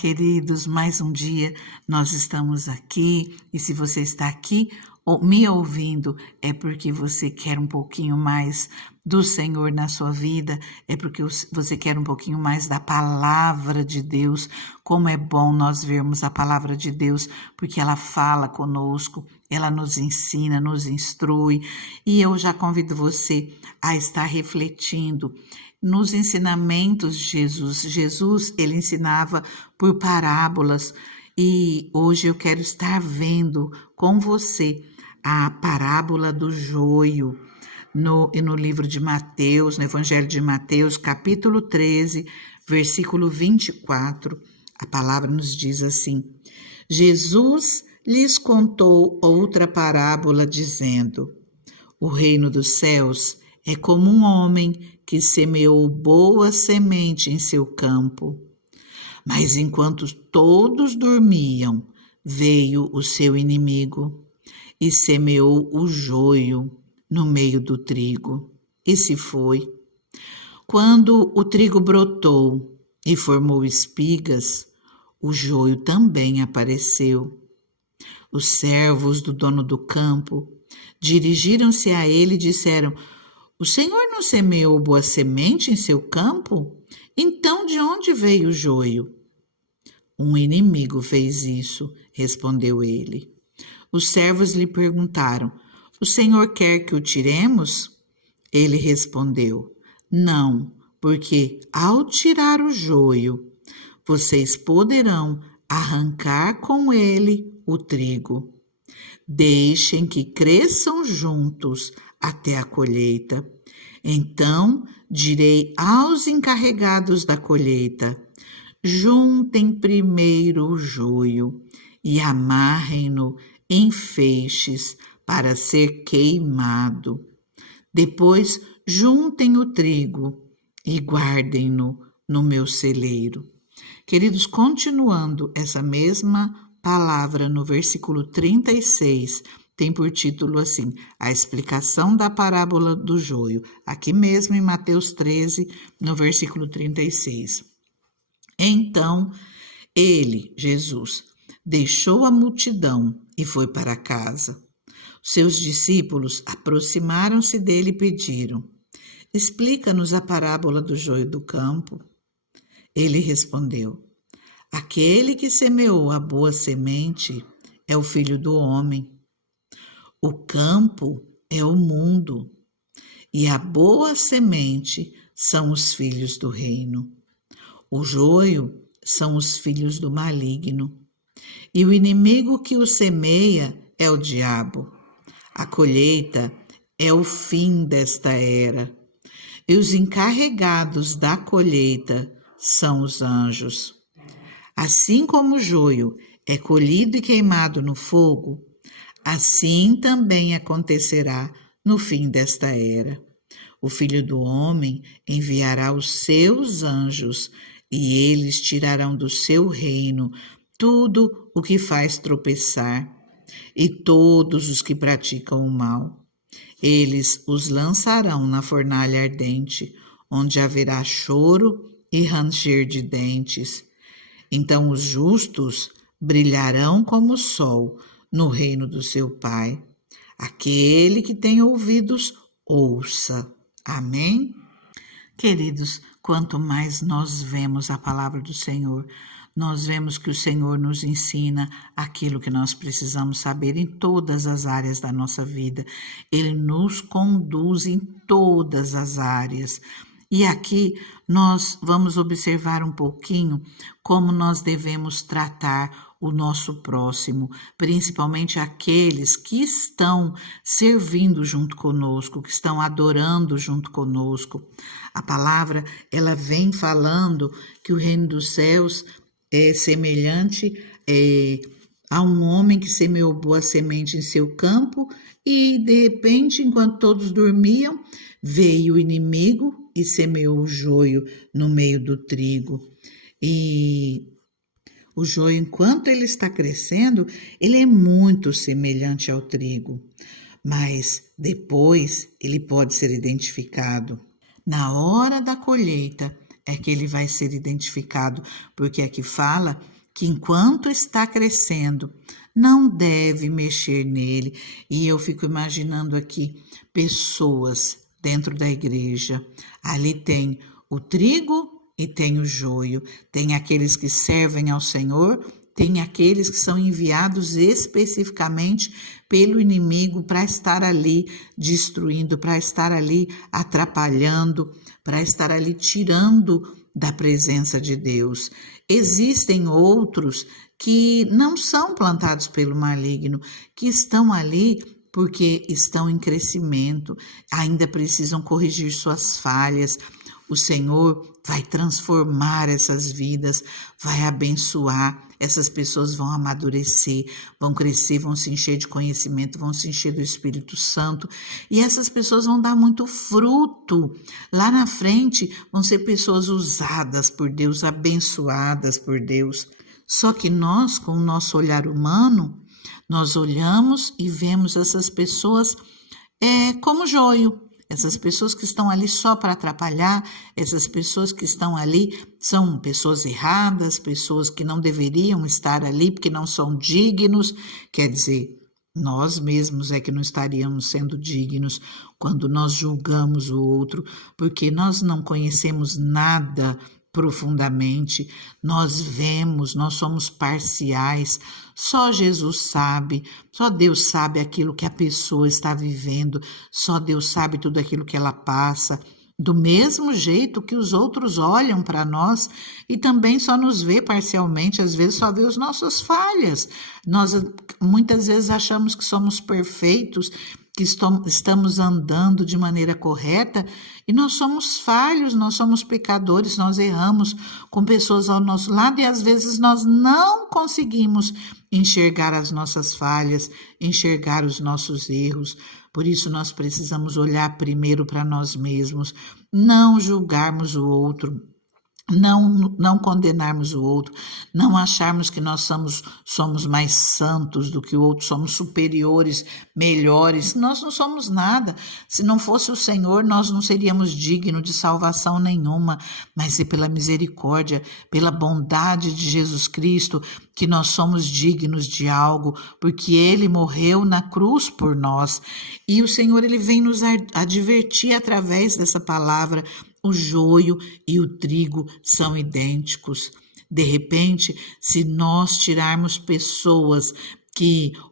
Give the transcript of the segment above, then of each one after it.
queridos, mais um dia nós estamos aqui e se você está aqui me ouvindo é porque você quer um pouquinho mais do Senhor na sua vida, é porque você quer um pouquinho mais da palavra de Deus. Como é bom nós vermos a palavra de Deus, porque ela fala conosco, ela nos ensina, nos instrui, e eu já convido você a estar refletindo nos ensinamentos de Jesus. Jesus, ele ensinava por parábolas e hoje eu quero estar vendo com você a parábola do joio no livro de Mateus, no Evangelho de Mateus, capítulo 13, versículo 24. A palavra nos diz assim: Jesus lhes contou outra parábola dizendo: o reino dos céus é como um homem que semeou boa semente em seu campo. Mas enquanto todos dormiam, veio o seu inimigo e semeou o joio no meio do trigo, e se foi. Quando o trigo brotou e formou espigas, o joio também apareceu. Os servos do dono do campo dirigiram-se a ele e disseram: o Senhor não semeou boa semente em seu campo? Então de onde veio o joio? Um inimigo fez isso, respondeu ele. Os servos lhe perguntaram: o Senhor quer que o tiremos? Ele respondeu: não, porque ao tirar o joio, vocês poderão arrancar com ele o trigo. Deixem que cresçam juntos até a colheita. Então direi aos encarregados da colheita: juntem primeiro o joio e amarrem-no em feixes para ser queimado. Depois juntem o trigo e guardem-no no meu celeiro. Queridos, continuando essa mesma palavra no versículo 36, tem por título assim: a explicação da parábola do joio, aqui mesmo em Mateus 13, no versículo 36. Então, ele, Jesus, deixou a multidão e foi para casa. Seus discípulos aproximaram-se dele e pediram: explica-nos a parábola do joio do campo. Ele respondeu: aquele que semeou a boa semente é o Filho do Homem. O campo é o mundo, e a boa semente são os filhos do reino. O joio são os filhos do maligno, e o inimigo que o semeia é o diabo. A colheita é o fim desta era, e os encarregados da colheita são os anjos. Assim como o joio é colhido e queimado no fogo, assim também acontecerá no fim desta era. O Filho do Homem enviará os seus anjos e eles tirarão do seu reino tudo o que faz tropeçar e todos os que praticam o mal. Eles os lançarão na fornalha ardente, onde haverá choro e ranger de dentes. Então os justos brilharão como o sol no reino do seu Pai. Aquele que tem ouvidos, ouça. Amém? Queridos, quanto mais nós vemos a palavra do Senhor, nós vemos que o Senhor nos ensina aquilo que nós precisamos saber em todas as áreas da nossa vida. Ele nos conduz em todas as áreas. E aqui nós vamos observar um pouquinho como nós devemos tratar o nosso próximo, principalmente aqueles que estão servindo junto conosco, que estão adorando junto conosco. A palavra, ela vem falando que o reino dos céus é semelhante a um homem que semeou boa semente em seu campo e, de repente, enquanto todos dormiam, veio o inimigo e semeou o joio no meio do trigo. E o joio, enquanto ele está crescendo, ele é muito semelhante ao trigo, mas depois ele pode ser identificado. Na hora da colheita, é que ele vai ser identificado, porque aqui fala que enquanto está crescendo, não deve mexer nele. E eu fico imaginando aqui pessoas dentro da igreja. Ali tem o trigo e tem o joio. Tem aqueles que servem ao Senhor, tem aqueles que são enviados especificamente pelo inimigo para estar ali destruindo, para estar ali atrapalhando, para estar ali tirando da presença de Deus. Existem outros que não são plantados pelo maligno, que estão ali porque estão em crescimento, ainda precisam corrigir suas falhas. O Senhor vai transformar essas vidas, vai abençoar, essas pessoas vão amadurecer, vão crescer, vão se encher de conhecimento, vão se encher do Espírito Santo, e essas pessoas vão dar muito fruto. Lá na frente vão ser pessoas usadas por Deus, abençoadas por Deus. Só que nós, com o nosso olhar humano, nós olhamos e vemos essas pessoas como joio. Essas pessoas que estão ali só para atrapalhar, essas pessoas que estão ali são pessoas erradas, pessoas que não deveriam estar ali porque não são dignos. Quer dizer, nós mesmos é que não estaríamos sendo dignos quando nós julgamos o outro, porque nós não conhecemos nada profundamente, nós vemos, nós somos parciais, só Jesus sabe, só Deus sabe aquilo que a pessoa está vivendo, só Deus sabe tudo aquilo que ela passa, do mesmo jeito que os outros olham para nós e também só nos vê parcialmente, às vezes só vê as nossas falhas. Nós muitas vezes achamos que somos perfeitos, que estamos andando de maneira correta, e nós somos falhos, nós somos pecadores, nós erramos com pessoas ao nosso lado e às vezes nós não conseguimos enxergar as nossas falhas, enxergar os nossos erros. Por isso nós precisamos olhar primeiro para nós mesmos, não julgarmos o outro, não condenarmos o outro, não acharmos que nós somos mais santos do que o outro, somos superiores, melhores. Nós não somos nada. Se não fosse o Senhor, nós não seríamos dignos de salvação nenhuma, mas é pela misericórdia, pela bondade de Jesus Cristo que nós somos dignos de algo, porque Ele morreu na cruz por nós. E o Senhor, Ele vem nos advertir através dessa palavra. O joio e o trigo são idênticos. De repente, se nós tirarmos pessoas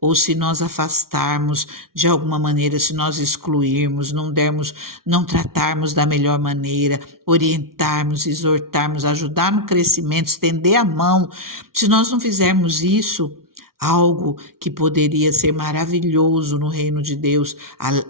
ou se nós afastarmos de alguma maneira, se nós excluirmos, não tratarmos da melhor maneira, orientarmos, exortarmos, ajudar no crescimento, estender a mão, se nós não fizermos isso, algo que poderia ser maravilhoso no reino de Deus,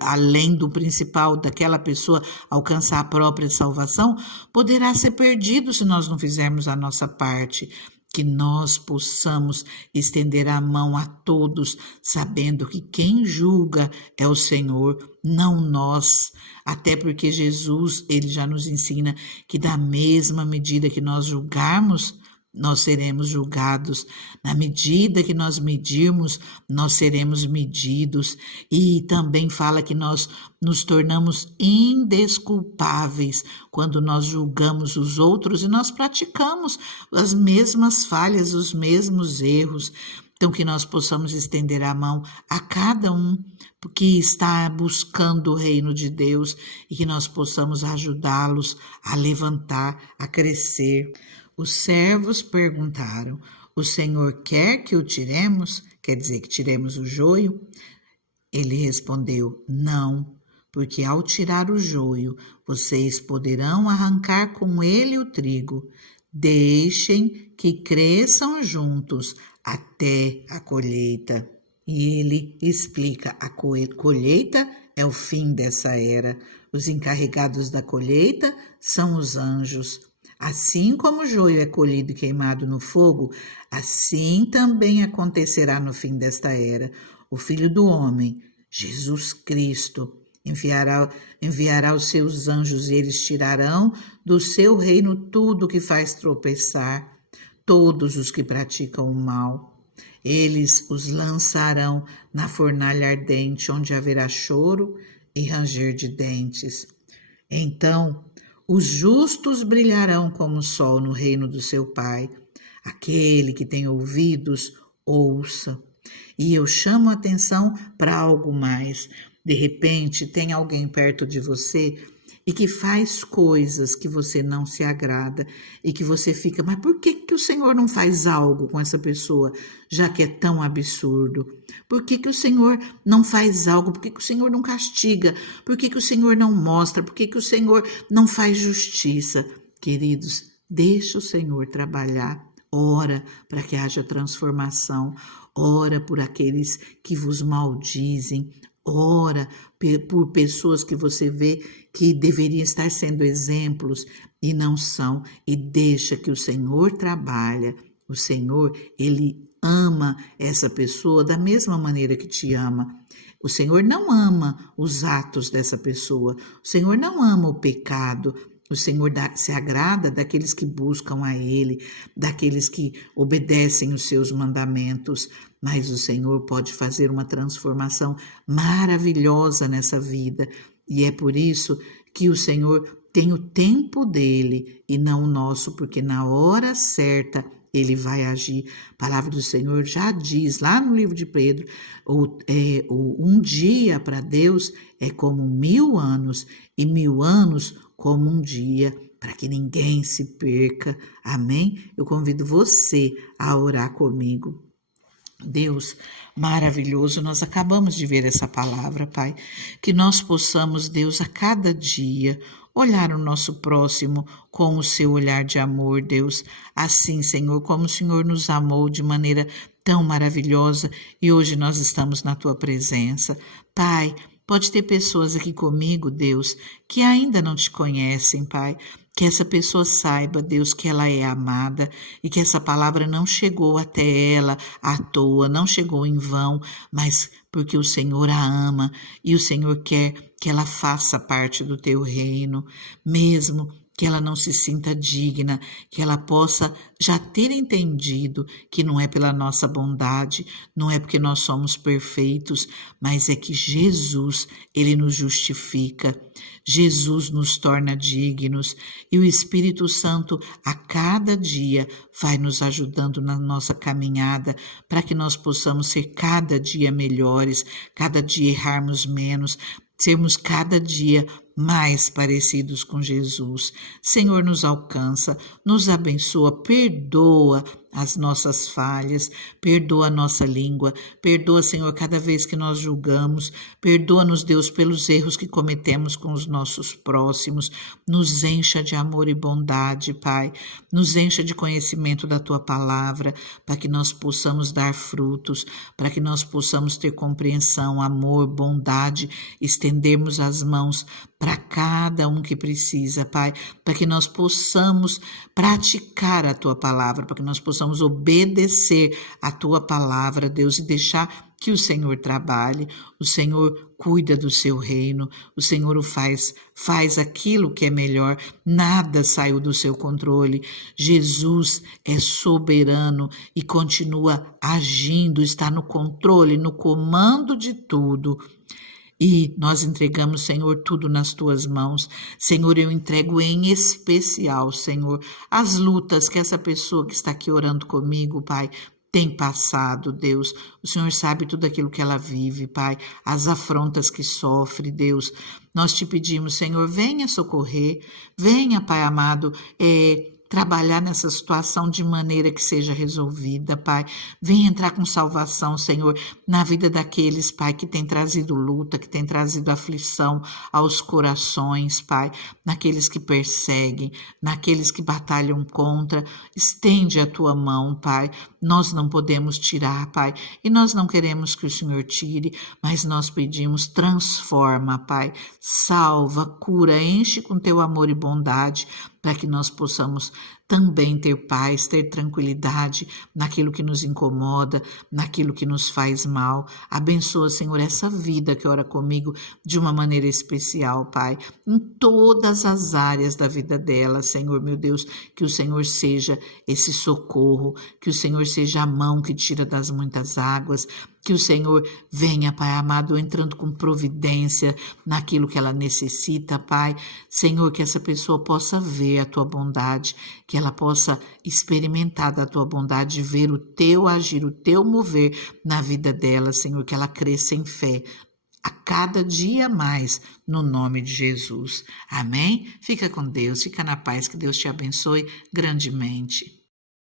além do principal daquela pessoa alcançar a própria salvação, poderá ser perdido se nós não fizermos a nossa parte. Que nós possamos estender a mão a todos, sabendo que quem julga é o Senhor, não nós. Até porque Jesus, ele já nos ensina que da mesma medida que nós julgarmos, nós seremos julgados. Na medida que nós medirmos, nós seremos medidos. E também fala que nós nos tornamos indesculpáveis quando nós julgamos os outros e nós praticamos as mesmas falhas, os mesmos erros. Então, que nós possamos estender a mão a cada um que está buscando o reino de Deus e que nós possamos ajudá-los a levantar, a crescer. Os servos perguntaram: o Senhor quer que o tiremos? Quer dizer, que tiremos o joio? Ele respondeu: não, porque ao tirar o joio, vocês poderão arrancar com ele o trigo. Deixem que cresçam juntos até a colheita. E ele explica: a colheita é o fim dessa era. Os encarregados da colheita são os anjos. Assim como o joio é colhido e queimado no fogo, assim também acontecerá no fim desta era. O Filho do Homem, Jesus Cristo, enviará os seus anjos e eles tirarão do seu reino tudo que faz tropeçar, todos os que praticam o mal. Eles os lançarão na fornalha ardente, onde haverá choro e ranger de dentes. Então, Os justos brilharão como o sol no reino do seu Pai. Aquele que tem ouvidos, ouça. E eu chamo a atenção para algo mais. De repente, tem alguém perto de você e que faz coisas que você não se agrada e que você fica, mas por que que o Senhor não faz algo com essa pessoa, já que é tão absurdo? Por que que o Senhor não faz algo? Por que que o Senhor não castiga? Por que que o Senhor não mostra? Por que que o Senhor não faz justiça? Queridos, deixa o Senhor trabalhar. Ora para que haja transformação, ora por aqueles que vos maldizem, ora por pessoas que você vê que deveriam estar sendo exemplos e não são, e deixa que o Senhor trabalha. O Senhor, Ele ama essa pessoa da mesma maneira que te ama. O Senhor não ama os atos dessa pessoa, o Senhor não ama o pecado. O Senhor se agrada daqueles que buscam a Ele, daqueles que obedecem os seus mandamentos, mas o Senhor pode fazer uma transformação maravilhosa nessa vida, e é por isso que o Senhor tem o tempo dele e não o nosso, porque na hora certa Ele vai agir. A palavra do Senhor já diz lá no livro de Pedro, um dia para Deus é como 1000 anos, e 1000 anos como um dia, para que ninguém se perca. Amém? Eu convido você a orar comigo. Deus maravilhoso, nós acabamos de ver essa palavra, Pai, que nós possamos, Deus, a cada dia olhar o nosso próximo com o seu olhar de amor, Deus, assim, Senhor, como o Senhor nos amou de maneira tão maravilhosa e hoje nós estamos na Tua presença. Pai, pode ter pessoas aqui comigo, Deus, que ainda não te conhecem, Pai. Que essa pessoa saiba, Deus, que ela é amada e que essa palavra não chegou até ela à toa, não chegou em vão, mas porque o Senhor a ama e o Senhor quer que ela faça parte do teu reino, mesmo que ela não se sinta digna, que ela possa já ter entendido que não é pela nossa bondade, não é porque nós somos perfeitos, mas é que Jesus, Ele nos justifica, Jesus nos torna dignos e o Espírito Santo a cada dia vai nos ajudando na nossa caminhada para que nós possamos ser cada dia melhores, cada dia errarmos menos, sermos cada dia mais parecidos com Jesus. Senhor, nos alcança, nos abençoa, perdoa as nossas falhas, perdoa a nossa língua, perdoa, Senhor, cada vez que nós julgamos, perdoa-nos, Deus, pelos erros que cometemos com os nossos próximos, nos encha de amor e bondade, Pai, nos encha de conhecimento da Tua palavra, para que nós possamos dar frutos, para que nós possamos ter compreensão, amor, bondade, estendermos as mãos para cada um que precisa, Pai, para que nós possamos praticar a Tua palavra, para que nós possamos obedecer a Tua palavra, Deus, e deixar que o Senhor trabalhe, o Senhor cuida do seu reino, o Senhor faz aquilo que é melhor, nada saiu do seu controle. Jesus é soberano e continua agindo, está no controle, no comando de tudo. E nós entregamos, Senhor, tudo nas Tuas mãos. Senhor, eu entrego em especial, Senhor, as lutas que essa pessoa que está aqui orando comigo, Pai, tem passado, Deus. O Senhor sabe tudo aquilo que ela vive, Pai, as afrontas que sofre, Deus. Nós te pedimos, Senhor, venha socorrer, venha, Pai amado, trabalhar nessa situação de maneira que seja resolvida, Pai. Vem entrar com salvação, Senhor, na vida daqueles, Pai, que tem trazido luta, que tem trazido aflição aos corações, Pai, naqueles que perseguem, naqueles que batalham contra. Estende a Tua mão, Pai. Nós não podemos tirar, Pai, e nós não queremos que o Senhor tire, mas nós pedimos, transforma, Pai, salva, cura, enche com Teu amor e bondade, para que nós possamos também ter paz, ter tranquilidade naquilo que nos incomoda, naquilo que nos faz mal. Abençoa, Senhor, essa vida que ora comigo de uma maneira especial, Pai, em todas as áreas da vida dela, Senhor, meu Deus, que o Senhor seja esse socorro, que o Senhor seja a mão que tira das muitas águas, que o Senhor venha, Pai amado, entrando com providência naquilo que ela necessita, Pai. Senhor, que essa pessoa possa ver a Tua bondade, que ela possa experimentar da Tua bondade, ver o Teu agir, o Teu mover na vida dela, Senhor, que ela cresça em fé a cada dia mais, no nome de Jesus. Amém? Fica com Deus, fica na paz, que Deus te abençoe grandemente.